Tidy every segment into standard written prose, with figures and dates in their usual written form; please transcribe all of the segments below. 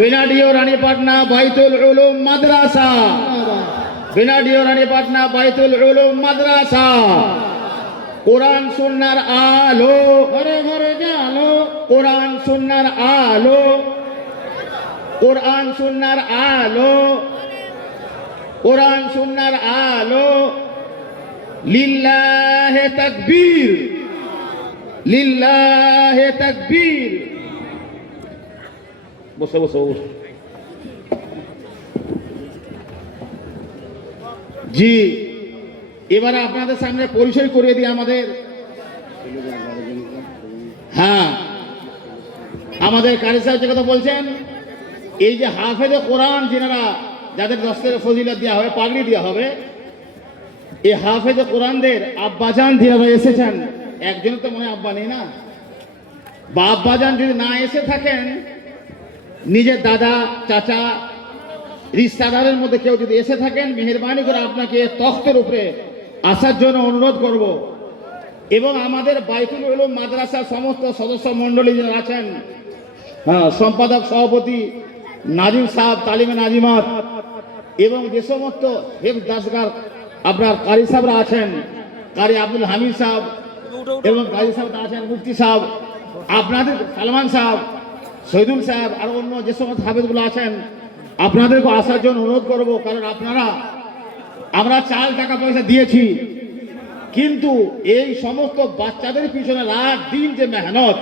বিনাডিও রানীপাটনা বাইতুল উলুম মাদ্রাসা, বিনাডিও রানীপাটনা বাইতুল উলুম মাদ্রাসা। কোরআন সুন্নাহর আলো, ঘরে ঘরে জালো, কোরআন সুন্নাহর আলো, কোরআন সুন্নাহর আলো, কোরআন সুন্নাহর আলো। লিল্লাহে তাকবীর, লিল্লাহে তাকবীর। বসে বসে বসে। জি, এবারে আপনাদের সামনে পরিচয় করিয়ে দিই আমাদের। হ্যাঁ, আমাদের কারি সাহেব যে কথা বলছেন, এই যে হাফেজে কোরআন যিনারা, যাদের দস্তের ফজিলত দেওয়া হবে, পাগড়ি দেওয়া হবে, এই হাফেজে কোরআনদের আব্বাজান যিনারা এসেছেন, একজনের তো মনে হয় আব্বা নেই না, বা আব্বাজান যদি না এসে থাকেন, নিজের দাদা চাচা রিশতাদারের মধ্যে কেউ যদি এসে থাকেন, মেহেরবানি করে আপনাকে তখ্তের উপরে আসার জন্য অনুরোধ করব। এবং আমাদের বাইতুল উলুম মাদ্রাসার সমস্ত সদস্য মণ্ডলী যারা আছেন, সম্পাদক সভাপতি নাজিম সাহেব, তালিমে নাজিমাত, এবং যে সমস্ত হেফজ দাসগার আপনার কারি সাহেবরা আছেন, কারি আব্দুল হামিদ সাহেব এবং কাজী সাহেব আছেন, মুফতি সাহেব, আপনাদের সালমান সাহেব, শহীদুল সাহেব, আর অন্য যে সমস্ত হাফেজগুলো আছেন, আপনাদেরকে আসার জন্য অনুরোধ করব। কারণ আপনারা, আমরা চাল টাকা পয়সা দিয়েছি, কিন্তু এই সমস্ত বাচ্চাদের পিছনে রাত দিন যে মেহনত,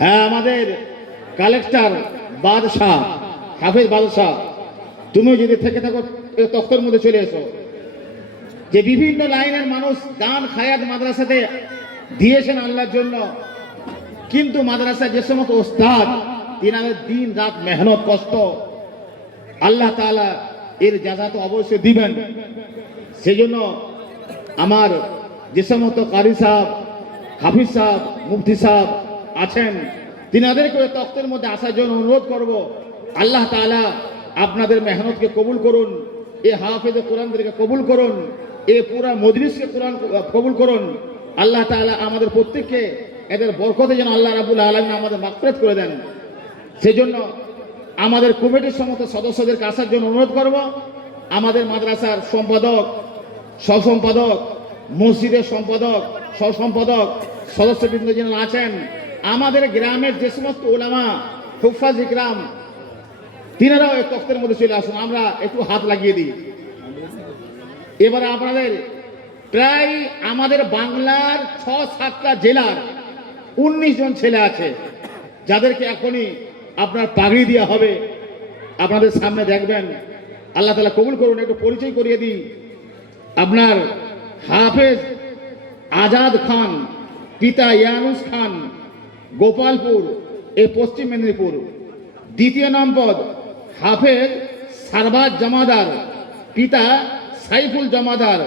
হ্যাঁ, আমাদের কালেক্টর বাদশাহ, হাফেজ বাদশাহ, তুমি যদি থেকে থাকো তখ্তের মধ্যে চলে এসো। যে বিভিন্ন লাইনের মানুষ দান খায়াত মাদ্রাসাতে দিয়েছেন আল্লাহর জন্য, কিন্তু মাদ্রাসায় যে সমস্ত ওস্তাদ, তিনাদের দিন রাত মেহনত কষ্ট, আল্লাহ তাআলা এর জাযা তো অবশ্যই দিবেন। সেই জন্য আমার যে সমস্ত কারি সাহেব, হাফিজ সাহেব, মুফতি সাহেব আছেন, তিনাদেরকে তখ্তের মধ্যে আসার জন্য অনুরোধ করব। আল্লাহ তাআলা আপনাদের মেহনতকে কবুল করুন, এ হাফেজে কোরআনদেরকে কবুল করুন, এ পুরা মজলিসকে কোরআন কবুল করুন। আল্লাহ তাআলা আমাদের প্রত্যেককে এদের বরকতে যেন আল্লাহ রাব্বুল আলামিন আমাদের মাগফিরাত করে দেন। সেজন্য আমাদের কমিটির সমস্ত সদস্যদেরকে আসার জন্য অনুরোধ করব। আমাদের মাদ্রাসার সম্পাদক, সহসম্পাদক, মসজিদের সম্পাদক, সহসম্পাদক, সদস্যবৃন্দ যেন আছেন, আমাদের গ্রামের যে সমস্ত উলামা, হুফাজ ইকরাম, তিনারাও এই তখ্তের মধ্যে চলে আসুন, আমরা একটু হাত লাগিয়ে দিই। এবারে আপনাদের প্রায় আমাদের বাংলার 6-7টা জেলার 19 জন ছেলে আছে, যাদেরকে এখনই আপনার পাগড়ি দেওয়া হবে, আপনাদের সামনে দেখবেন। আল্লাহ তাআলা কবুল করুন। একটু পরিচয় করিয়ে দিই। আপনার হাফেজ আজাদ খান, পিতা ইয়ানুস খান, গোপালপুর, এই পশ্চিম মেদিনীপুর। দ্বিতীয় নম্বর হাফেজ সারবাজ জমাদার, পিতা সাইফুল জমাদার,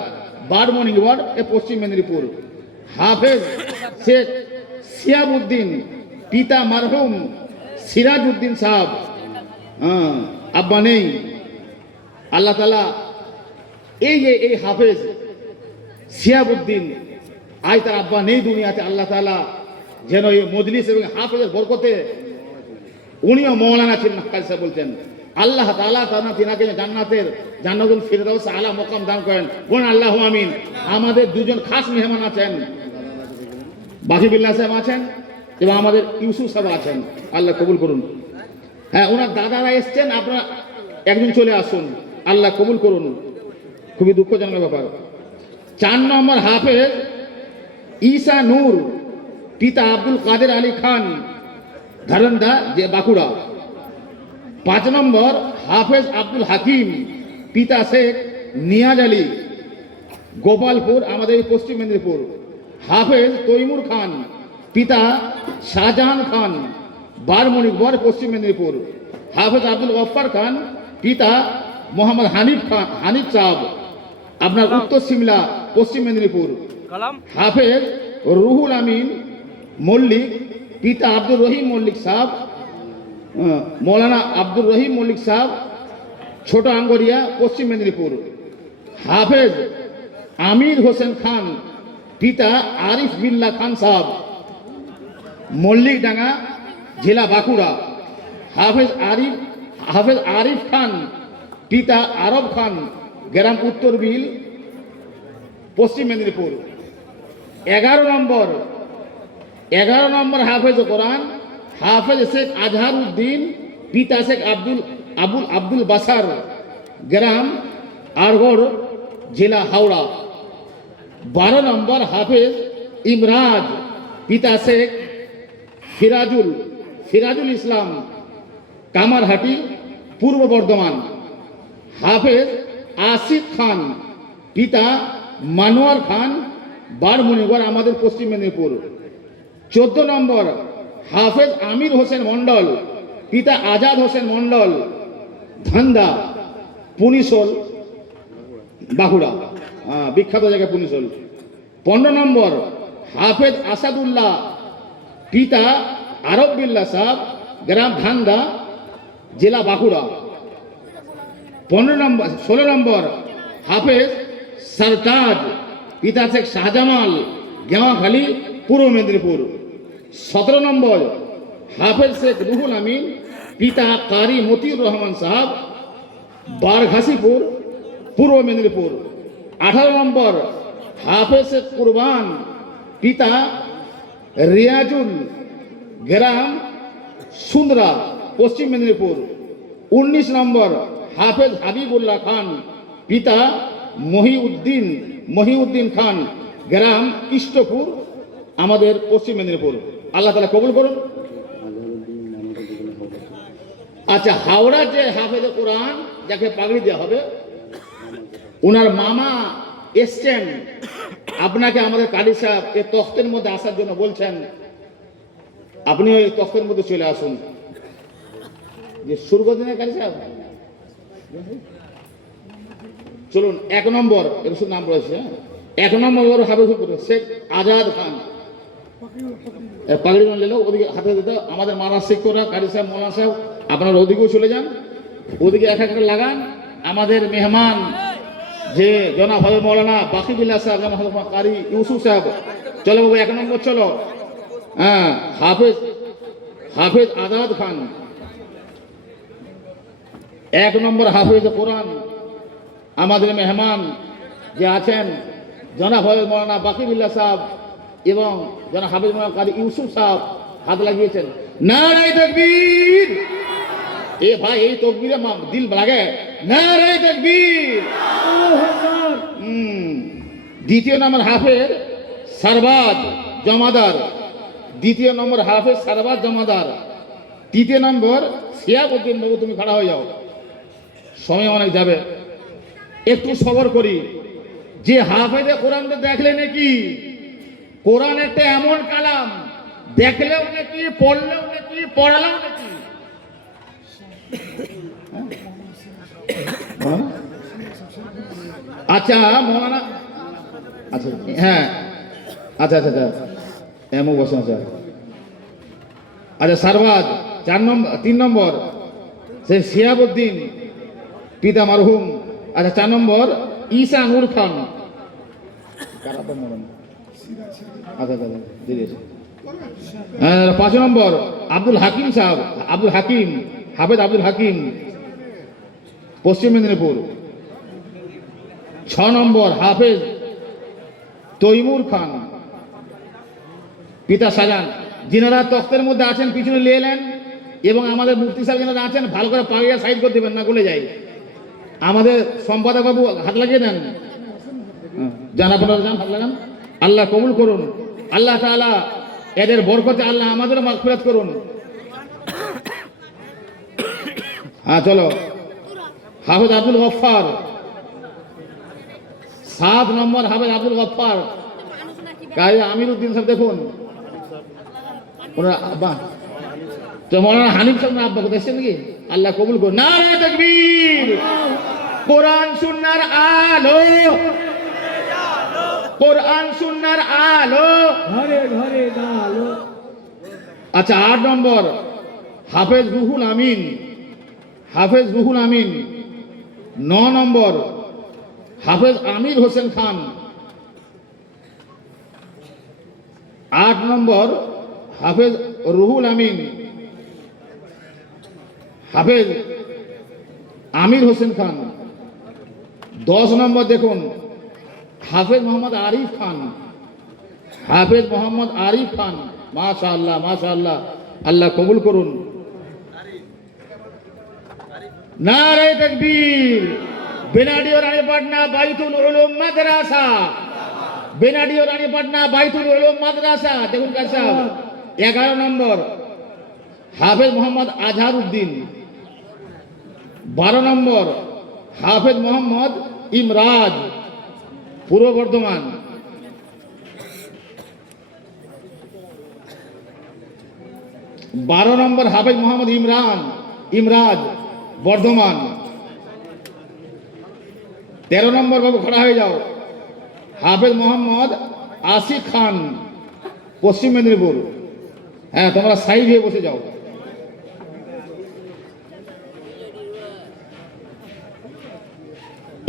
বারমণিগড়, এ পশ্চিম মেদিনীপুর। হাফেজ শেখ সিয়াবউদ্দিন, পিতা মারহুম সিরাজউদ্দিন সাহেব, আব্বা নেই। আল্লাহ তাআলা এই যে এই হাফেজ সিয়াবউদ্দিন, আজ তার আব্বা নেই দুনিয়াতে, আল্লাহ তাআলা যেন এই মজলিস এবং হাফেজের বরকতে, উনিও মৌলানা ছিলেন, কাজী সাহেব বলছেন, আল্লাহ তাআলা তিনাকে জান্নাতুল ফিরদাউস আলা মুকাম দান করেন। বলেন আল্লাহু আমিন। আমাদের দুজন খাস মেহমান আছেন, বাকিবিল্লাহ সাহেব আছেন এবং আমাদের ইউসুফ সাহেব আছেন, আল্লাহ কবুল করুন। হ্যাঁ, ওনার দাদারা এসছেন, আপনারা একজন চলে আসুন, আল্লাহ কবুল করুন। খুবই দুঃখজনক ব্যাপার। 4 নম্বর হাফেজ ঈসা নূর, পিতা আব্দুল কাদের আলী খান, ধারণদা, যে বাঁকুড়া। 5 নম্বর হাফেজ আব্দুল হাকিম, পিতা শেখ নিয়াজ আলী, গোপালপুর, আমাদের পশ্চিম মেদিনীপুর। হাফেজ তৈমুর খান, পিতা শাহজাহান খান, বারমণিগড়, পশ্চিম মেদিনীপুর। হাফেজ আব্দুল গফফার খান, পিতা মোহাম্মদ হানিফ খান, হানিফ সাহেব, আপনার উত্তর সিমলা, পশ্চিম মেদিনীপুর। হাফেজ রুহুল আমিন মল্লিক, পিতা আব্দুর রহিম মল্লিক সাহেব, মৌলানা আব্দুর রহিম মল্লিক সাহেব, ছোট আঙ্গরিয়া, পশ্চিম মেদিনীপুর। হাফেজ আমির হোসেন খান, পিতা আরিফ বিল্লাহ খান সাহেব, মল্লিকডাঙ্গা, জেলা বাঁকুড়া। হাফেজ আরিফ খান, পিতা আরব খান, গ্রাম উত্তর বিল, পশ্চিম মেদিনীপুর। 11 নম্বর হাফেজ কোরআন হাফেজ শেখ আজহার উদ্দিন, পিতা শেখ আব্দুল বাসার, গ্রাম আড়গড়, জেলা হাওড়া। 12 নম্বর হাফেজ ইমরাজ, পিতা শেখ ফিরাজুল ইসলাম, কামারহাটি, পূর্ব বর্ধমান। হাফেজ আসিফ খান, পিতা মানোয়ার খান, বারমণিগড়, আমাদের পশ্চিম মেদিনীপুর। 14 নম্বর হাফেজ আমির হোসেন মন্ডল, পিতা আজাদ হোসেন মন্ডল, ধান্দা, পুনিশোল, বাঁকুড়া, বিখ্যাত জায়গা পুনিশোল। 15 নম্বর হাফেজ আসাদুল্লাহ, পিতা আরব বিল্লাহ সাহেব, গ্রাম ধান্দা, জেলা বাঁকুড়া। 16 নম্বর হাফেজ সরতাজ, পিতা শেখ শাহজামাল, গেওয়াখালী, পূর্ব মেদিনীপুর। 17 নম্বর হাফেজ শেখ রুহুল আমিন, পিতা কারি মতিউর রহমান সাহেব, বারঘাসিপুর, পূর্ব মেদিনীপুর। 18 নম্বর হাফেজ শেখ কুরবান, পিতা রিয়াজুল, গ্রাম সুন্দরা, পশ্চিম মেদিনীপুর। 19 নম্বর হাফেজ হাবিবুল্লাহ খান, পিতা মহিউদ্দিন খান, গ্রাম ইষ্টপুর, আমাদের পশ্চিম মেদিনীপুর। আল্লাহ তাআলা কবুল করুন। আচ্ছা, হাওড়ার যে হাফেজে কোরআন যাকে পাগড়ি দেওয়া হবে, ওনার মামা এসছেন, আপনাকে আমাদের কালী সাহেব এই তখ্তের মধ্যে আসার জন্য বলছেন। আপনি ওই তখ্তের মধ্যে চলে আসুন। যে সুরগদিনের কালী সাহেব চলুন। 1 নম্বর, এর শুধু নাম রয়েছে, 1 নম্বর হাফেজ শেখ আজাদ খান, পাগড়ি নিল ওদিকে হাতে দিতে। আমাদের মারা শিক্ষকরা, কালী সাহেব, মৌলানা সাহেব, আপনারা ওদিকেও চলে যান, ওদিকে এক একটা লাগান। আমাদের মেহমান যে জনাব হবে মৌলানা বাকিবুল্লাহ সাহেব, জনাব হবে কারি ইউসুফ সাহেব, চলো বাবু 1 নম্বর চলো। হ্যাঁ, হাফেজ আজাদ খান, 1 নম্বর হাফেজ কোরআন। আমাদের মেহমান যে আছেন জনাব হবে মৌলানা বাকিবুল্লাহ সাহেব এবং জনাব হাফেজ মৌলানা কারি ইউসুফ সাহেব হাত লাগিয়েছেন। নারায়ে তাকবীর। এ ভাই, এই তকবীরে দিল লাগে। নারায়ে তাকবীর। 2 নম্বর হাফেজ সারবাজ জমাদার, 2 নম্বর হাফেজ সারবাজ জমাদার। 3 নম্বর শিয়াবুদ্দিন বাবু, তুমি খাড়া হয়ে যাও, সময় অনেক যাবে, একটু সবর করি। যে হাফেজে কোরআনটা দেখলে নাকি, কোরআন একটা এমন কালাম, দেখলেও নাকি, পড়লেও নাকি, পড়ালেও নাকি। আচ্ছা মৌলানা, আচ্ছা হ্যাঁ, আচ্ছা আচ্ছা আচ্ছা এমন বসে আছে। আচ্ছা সারবাজ 3 নম্বর সে শিয়াবুদ্দিন, পিতা মারহুম। আচ্ছা 4 নম্বর ঈসা নূর খান। আচ্ছা আচ্ছা দিদি। 5 নম্বর আব্দুল হাকিম সাহেব, হাফেজ আব্দুল হাকিম, পশ্চিম মেদিনীপুর। 6 নম্বর হাফেজ তৈমুর খান, পিতা শাহজাহান। যিনারা তখ্তের মধ্যে আছেন পিছনে নিয়ে এলেন, এবং আমাদের মুফতি সাহেব যিনারা আছেন ভালো করে পাগড়িয়া সাইড করে দেবেন না, গলে যায়। আমাদের সম্পাদক বাবু হাত লাগিয়ে দেন, যান আপনারা যান, হাত লাগান। আল্লাহ কবুল করুন। আল্লাহ তাআলা এদের বরকতে আল্লাহ আমাদেরও মাগফিরাত করুন। হ্যাঁ চলো। হাফেজ আব্দুল গফফার, 7 নম্বর হাফেজ আব্দুল গফফার, কাজী আমিরউদ্দিন সাহেব দেখুন। ওনার আব্বা তো মৌলানা হানিফ সাহেব না আব্বা দেখছেন নাকি? আল্লাহ কবুল করুন। নারে তাকবীর। কোরআন সুন্নাহর আলো, কোরআন সুন্নাহর আলো, ঘরে ঘরে আলো। আচ্ছা 8 নম্বর হাফেজ রুহুল আমিন, 9 নম্বর হাফেজ আমির হোসেন খান, 8 নম্বর হাফেজ রুহুল আমিন, হাফেজ আমির হোসেন খান। 10 নম্বর দেখুন হাফেজ মোহাম্মদ আরিফ খান, হাফেজ মোহাম্মদ আরিফ খান। মাশাআল্লাহ মাশাআল্লাহ, আল্লাহ কবুল করুন। নারে তাকবীর। বেনাডিও রানীপাটনা বাইতুল উলুম মাদ্রাসা, বেনাডিও রানীপাটনা বাইতুল উলুম মাদ্রাসা। দেখুন কার সাহেব। 11 নম্বর হাফেজ মোহাম্মদ আজহার উদ্দিন। 12 নম্বর হাফেজ মোহাম্মদ ইমরাজ, পূর্ব বর্ধমান। 12 নম্বর হাফেজ মোহাম্মদ ইমরাজ, বর্ধমান। 13 নম্বর বাবু খড়া হয়ে যাও, হাফেজ মোহাম্মদ আসিফ খান, পশ্চিম মেদিনীপুর। হ্যাঁ, তোমরা সাইড হয়ে বসে যাও।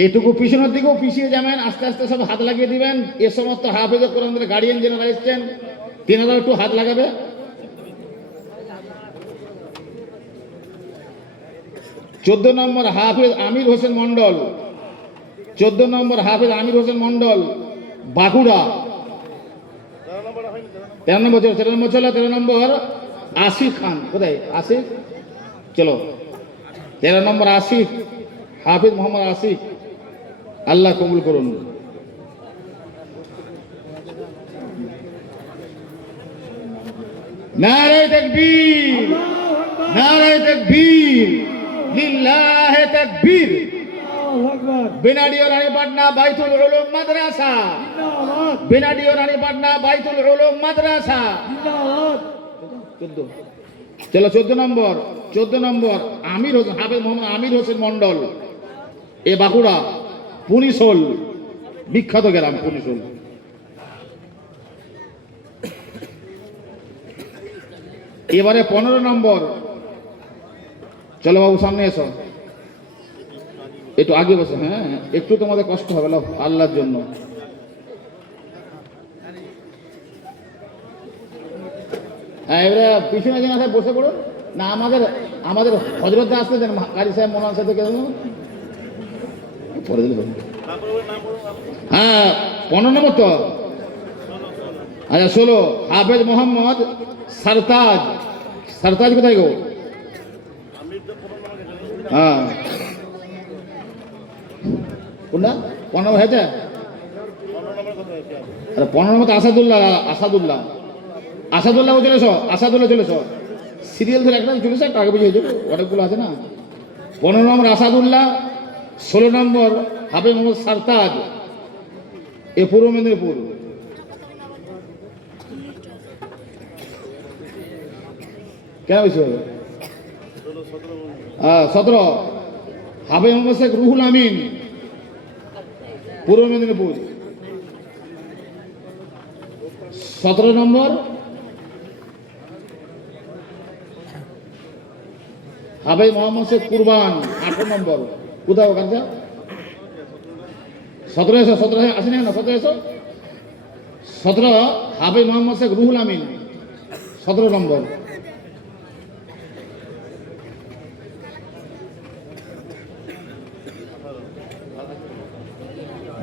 এটুকু পিছনের দিকেও পিছিয়ে যাবেন, আস্তে আস্তে সব হাত লাগিয়ে দিবেন। এ সমস্ত হাফেজ কোরআনের গার্ডিয়ান যারা এসছেন তিনারাও একটু হাত লাগাবে। 14 নম্বর হাফেজ আমির হোসেন মন্ডল, 14 নম্বর হাফেজ আমির হোসেন মন্ডল, বাঁকুড়া। 13 নম্বর চলো, 13 নম্বর আসিফ খান। কোথায় আসিফ? চলো 13 নম্বর আসিফ, হাফেজ মোহাম্মদ আসিফ, আল্লাহ কবুল করুন। নারে তাকবীর, নারে তাকবীর, লিল্লাহে তাকবীর। বেনাডিও রানীপাটনা বাইতুল উলুম মাদ্রাসা, বেনাডিও রানীপাটনা বাইতুল উলুম মাদ্রাসা। চলো 14 নম্বর, 14 নম্বর আমির হোসেন, হাফেজ মোহাম্মদ আমির হোসেন মন্ডল, এ বাঁকুড়া, পুনিশোল, বিখ্যাত গ্রাম পুনিশোল। এবারে 15 নম্বর। চলো বাবু সামনে এসো, একটু আগে বসে। হ্যাঁ, একটু তোমাদের কষ্ট হবে না আল্লাহর জন্য। হ্যাঁ, এবারে পিছনে যেন বসে পড়ো না। আমাদের হজরত আসতে দেন, কারি সাহেব মোলান সাহেব কে পরে দিলে। হ্যাঁ, 15 নম্বর তো। আচ্ছা 16 হাফেজ মোহাম্মদ সরতাজ, সরতাজ কোথায় গো? হ্যাঁ, কোনটা 15 নম্বর হয়েছে? 15 নম্বর তো আসাদুল্লাহ, আসাদুল্লাহ, আসাদুল্লাহ চলেছ, আসাদুল্লাহ চলেছ। সিরিয়াল ধরে একটা চলেছে, একটা আগে বুঝে হয়ে যাবে, অনেকগুলো আছে না। 15 নম্বর আসাদুল্লাহ, 16 নম্বর হাফেজ মোহাম্মদ সরতাজ, এ পূর্ব মেদিনীপুর। কেন বেশি হবে? 17 হাফেজ মোহাম্মদ শেখ রুহুল আমিন, পূর্ব মেদিনীপুর। 17 নম্বর হাফেজ মোহাম্মদ শেখ কুরবান, 18 নম্বর। কোথাও ওখানে 17 এসো, 17 আসেনি না, 17 এসো। 17 হাফেজ মোহাম্মদ শেখ রুহুল আমিন, 17 নম্বর।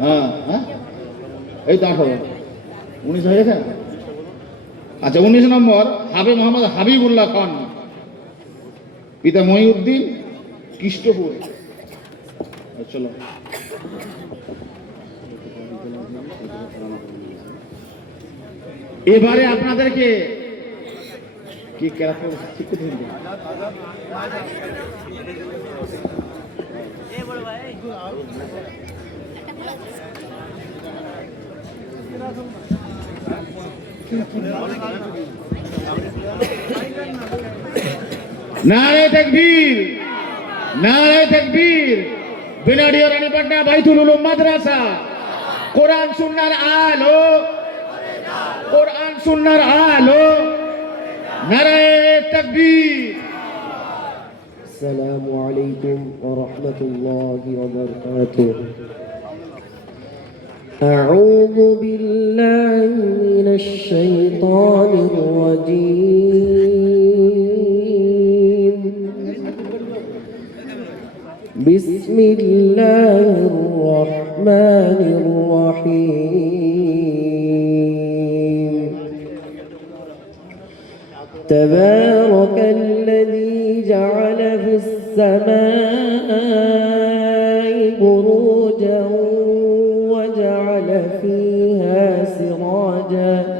হ্যাঁ হ্যাঁ, এই তো 18, 19 হয়ে গেছে। আচ্ছা 19 নম্বর হাফেজ মোহাম্মদ হাবিবুল্লাহ খান, পিতা মহিউদ্দিন, কৃষ্ণপুর। চলো এবারে আপনাদেরকে কি ঠিক করতে হবে। নারে তাকবীর, নারে তাকবীর। বেনাডিও রানীপাটনা বাইতুল উলুম মাদ্রাসা, কোরআন সুন্নাহর আলো, কোরআন সুন্নাহর আলো। নারে তাকবীর। আসসালামু আলাইকুম ওয়া রাহমাতুল্লাহি ওয়া বারাকাতুহু। أعوذ بالله من الشيطان الرجيم بسم الله الرحمن الرحيم تبارك الذي جعل في السماء بروجا وجعل فيها سراجا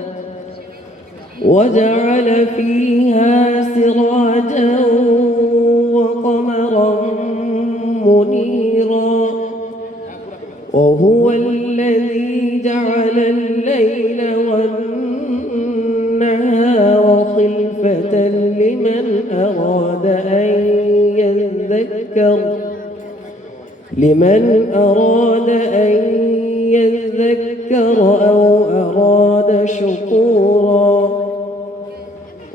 وقمرا منيرا وهو الذي جعل الليل والنهار خلفة لمن أراد أن يذكر أو أراد شكورا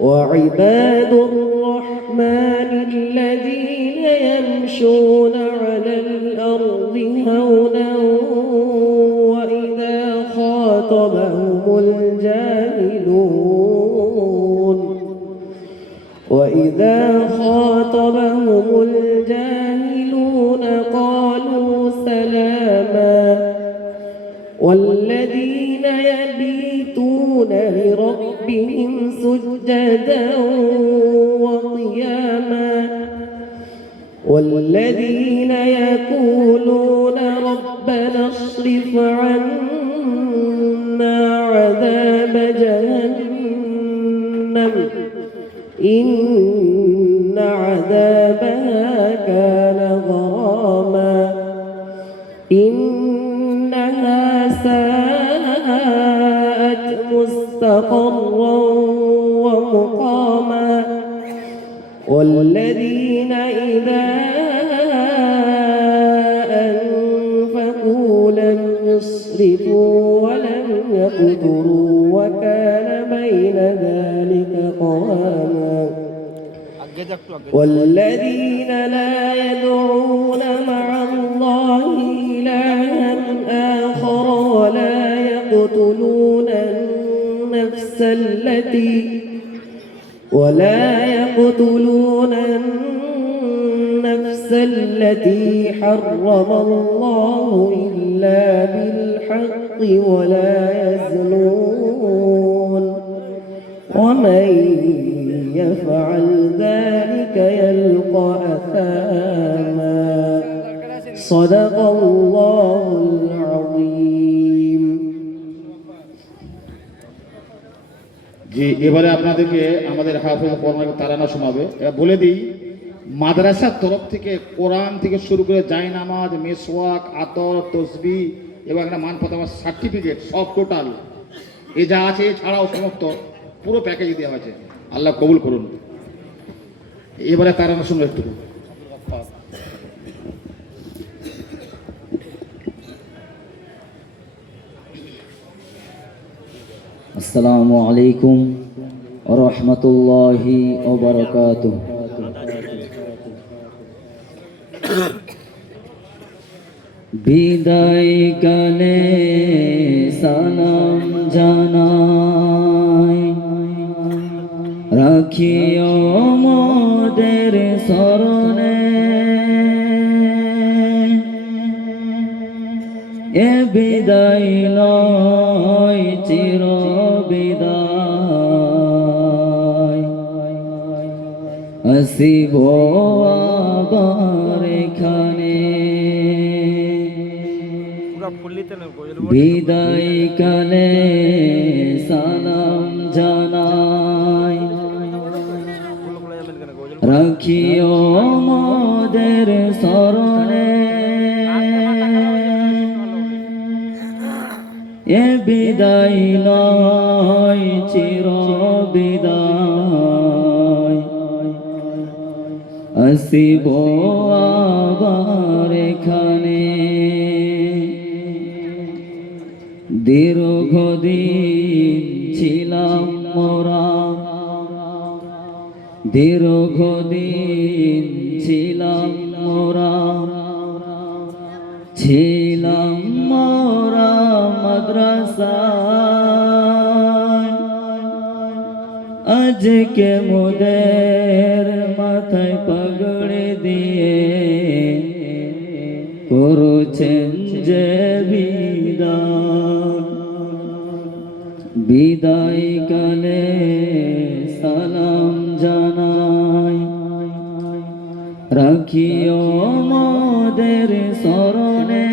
وعباد الرحمن الذين يمشون على الأرض هونا وإذا خاطبهم الجاهلون قالوا سلاما والذين يبيتون لربهم سجدا وقياما والذين يقولون ربنا اصرف عنا عذاب جهنم إن عذابها كان غراما إنها ساءت مستقرا ومقاما والذين إذا أنفقوا لم يسرفوا ولم يقتروا وكان بين ذلك قواما والذين لا يدعون مع الله إلها آخر ولا يقتلون النفس التي حرم الله إلا بالحق ولا يزنون ومن يفعل ذلك يلقى أثاما صدق الله العظيم জি এবারে আপনাদেরকে আমাদের হাফেজ কোরআন তারানা শোনাবে বলে দিই মাদ্রাসার তরফ থেকে কোরআন থেকে শুরু করে জায়নামাজ মেসওয়াক আতর তসবি এবং একটা মানপতামার সার্টিফিকেট সব টোটাল এ যা আছে এছাড়াও সমস্ত পুরো প্যাকেজ দেওয়া হয়েছে আল্লাহ কবুল করুন এবারে তারানা শুনবো একটু আসসালামু আলাইকুম ওয়া রাহমাতুল্লাহি ওয়া বারাকাতুহু বিদায় কালে সালাম জানাই রাখিও মোদের শরণে এ বিদায় নয় চির বিদায় আসিব আবার এখানে বিদায় কালে সালাম জানাই রাখিও মোদের শরণে এ বিদায় নয় চির বিদায় আসিব আবার এখানে দীর্ঘদিন ছিলাম মোরা দীর্ঘদিন ছিলাম মোরা ছিলাম মোরা মাদ্রাসায় আজকে মোদের মাথায় পাগড়ি দিয়ে করছেন যে বিদায়, বিদায় কালে সালাম জানাই, রাখিও মোদের স্মরণে,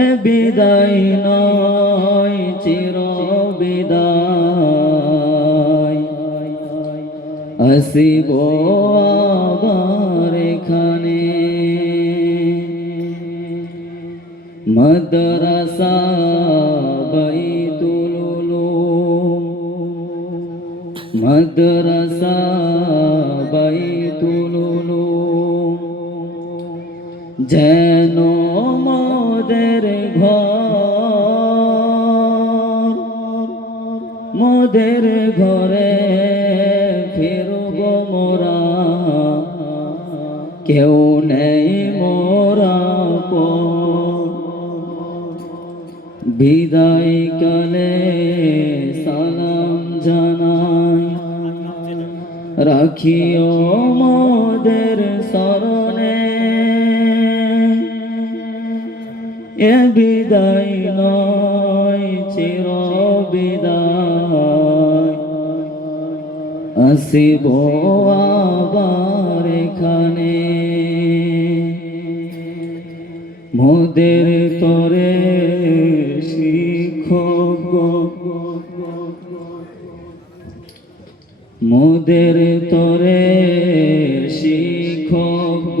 এ বিদায় নয় চির বিদায়, আসিব আবার এখানে। মাদ্রাসা বাইতুল উলুম, মাদ্রাসা বাইতুল উলুম, যেন মোদের ঘর, মোদের ঘরে ফিরব মোরা, কেউ নেই মোরা পর। বিদায় কালে সালাম জানাই, রাখিও মোদের স্মরণে, এ বিদায় নয় চির বিদায়, আসিব আবার এখানে। মোদের তরে শিক্ষক, মোদের তরে শিক্ষক,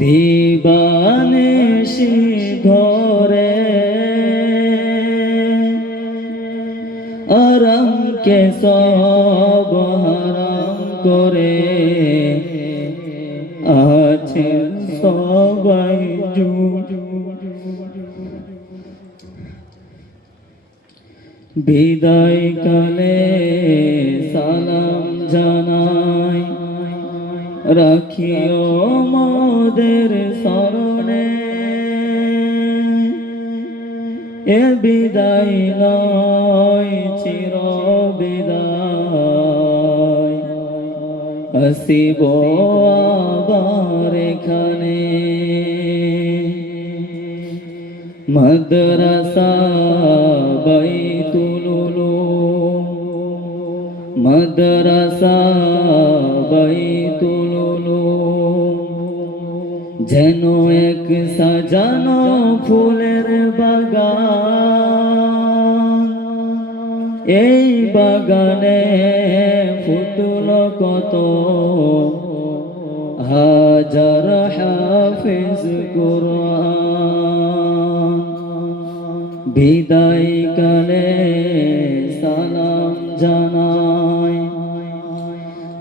দিবানিশি ধরে, আরামকে সব হারাম করে, আছেন সবাই জুট। বিদায় কালে সালাম জানাই, রাখিও মোদের স্মরণে, এ বিদায় নয় চির বিদায়, আসিব আবার এখানে। মাদ্রাসা বাইতুল উলুম, মাদ্রাসা বাইতুল উলুম, যেন এক সাজানো ফুলের বাগান, এই বাগানে ফুটল কত হাজার হাফেজ কুরআন। বিদায় কালে সালাম জানাই,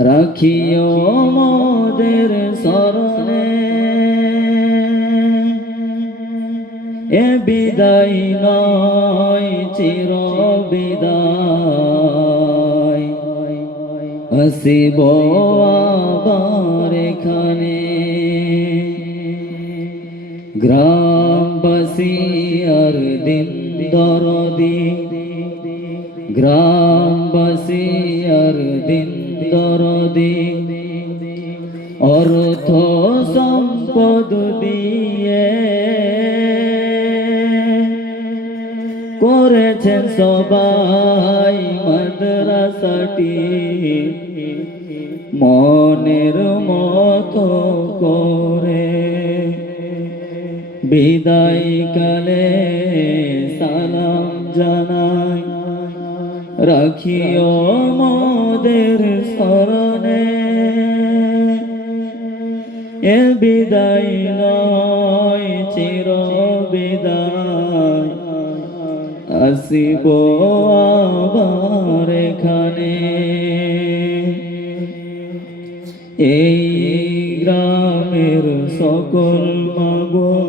রাখিও মোদের স্মরণে, এ বিদায় নয় চির বিদায়, আসিব আবার এখানে। গ্রামবাসী আর দিন দরদি, গ্রামবাসী আর দিন দরদি, অর্থ সম্পদ দিয়ে করেছেন সবাই মাদ্রাসাটি মনের মতো করে। বিদায় কালে সালাম জানাই, রাখিও মোদের স্মরণে, এ বিদায় নয় চির বিদায়, আসিব আবার এখানে। এই গ্রামের সকল মা বোন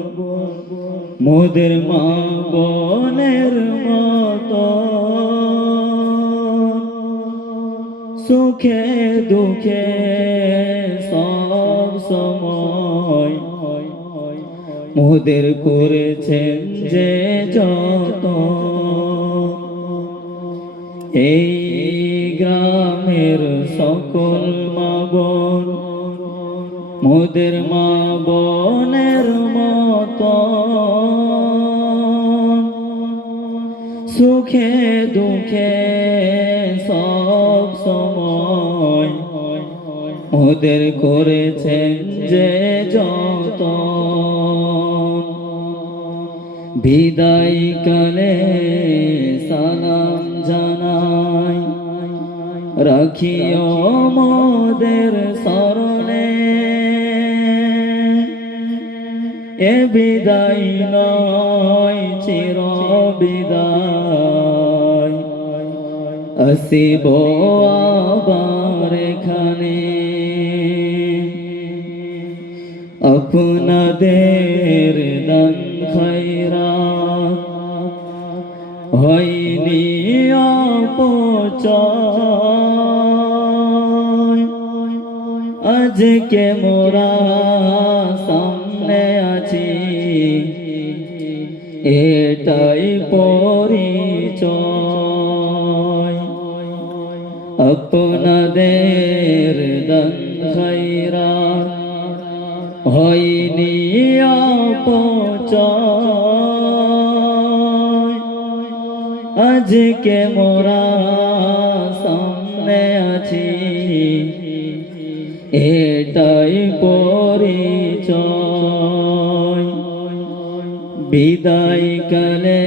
মোদের মা বোনের মতো, সুখে দুঃখে সব সময় মোদের করেছেন যে যত। এই গ্রামের সকল মা বোন মোদের মা বোনের মতো সুখে দুঃখে সব সময় মোদের করেছেন যে যত বিদায় কালে সালাম জানাই রাখিও মোদের স্মরণে এ বিদায় নয় চির বিদায় আসিব আবার এখানে আপনাদের দান খৈরাত হয়নি অপচয় আজকে মোরা সামনে আছি এটাই পরিচয় আপনাদের দান খৈরাত হয়নি অপচয় আজকে মোরা সামনে আছি এটাই পরিচয় বিদায় কালে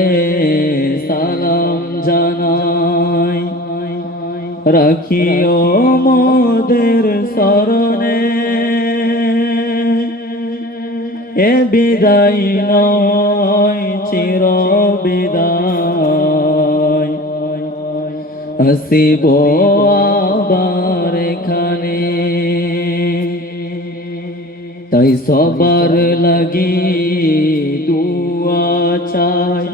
সালাম জানাই রাখিও মোদের স্মরণে এ বিদায় নয় চির বিদায় আসিব আবার এখানে তাই সবার লাগি দুয়া চাই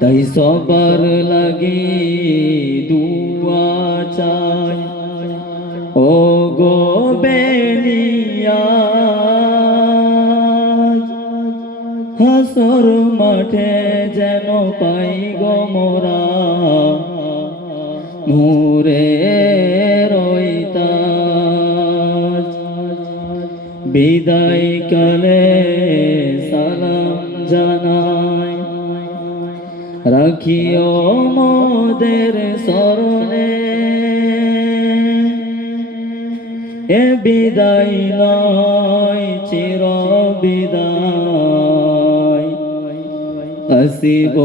তাই সবার লাগি দুয়া চাই ও গো বেনিয়া হাসর মাঠে যেন পাই গো মোরা নূরে রইতাজ বিদায় কালে সালাম জানাই রাখিও মোদের স্মরণে এ বিদায় নয় চির বিদায় আসিব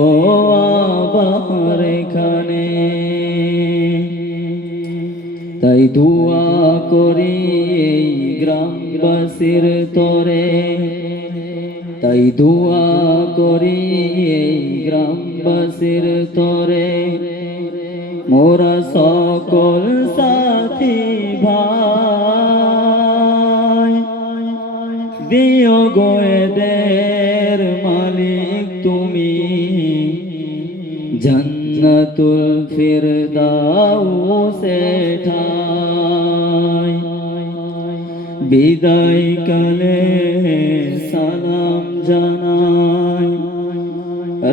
আবার এখানে তাই দুয়া করি এই গ্রামবাসীর তরে তাই দুয়া করি এই গ্রামবাসীর তরে মোরা সকল সাথী ভাই দিও গো এদের মালিক তুমি জান্নাতুল ফিরদাউসে ঠাই বিদায় কালে সালাম জানাই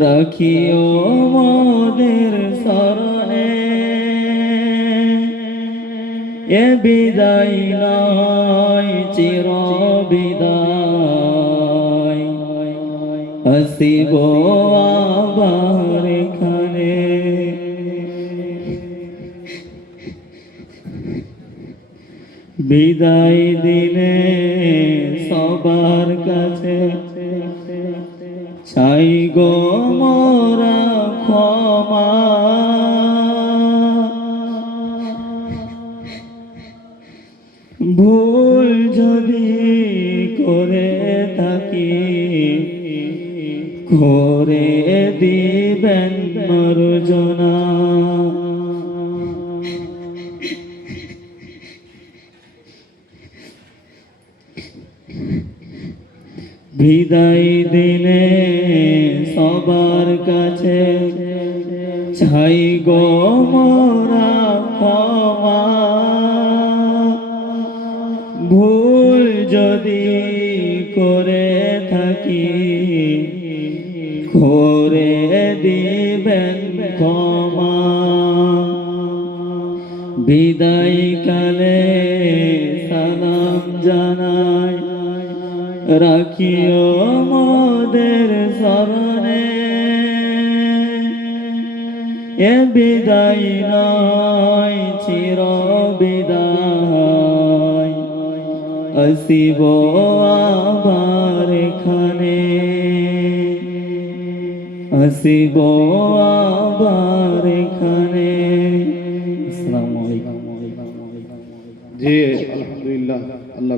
রাখিও মোদের স্মরণে এ বিদায় নয় চির বিদায় আসিব আবার এখানে বিদায় দিলে সবার কাছে চাই গো মোরা ক্ষমা ভুল যদি করে থাকি করে দিবেন মার্জনা বিদায় দিনে সবার কাছে চাই গো মোরা ক্ষমা ভুল যদি করে থাকি করে দিবেন ক্ষমা বিদায় কালে সালাম জানাই রাখিও মোদের স্মরণে এ বিদায় নয় চির বিদায় আসিব আবার এখানে আসিব আবার এখানে আসসালামু আলাইকুম জি আলহামদুলিল্লাহ আল্লাহ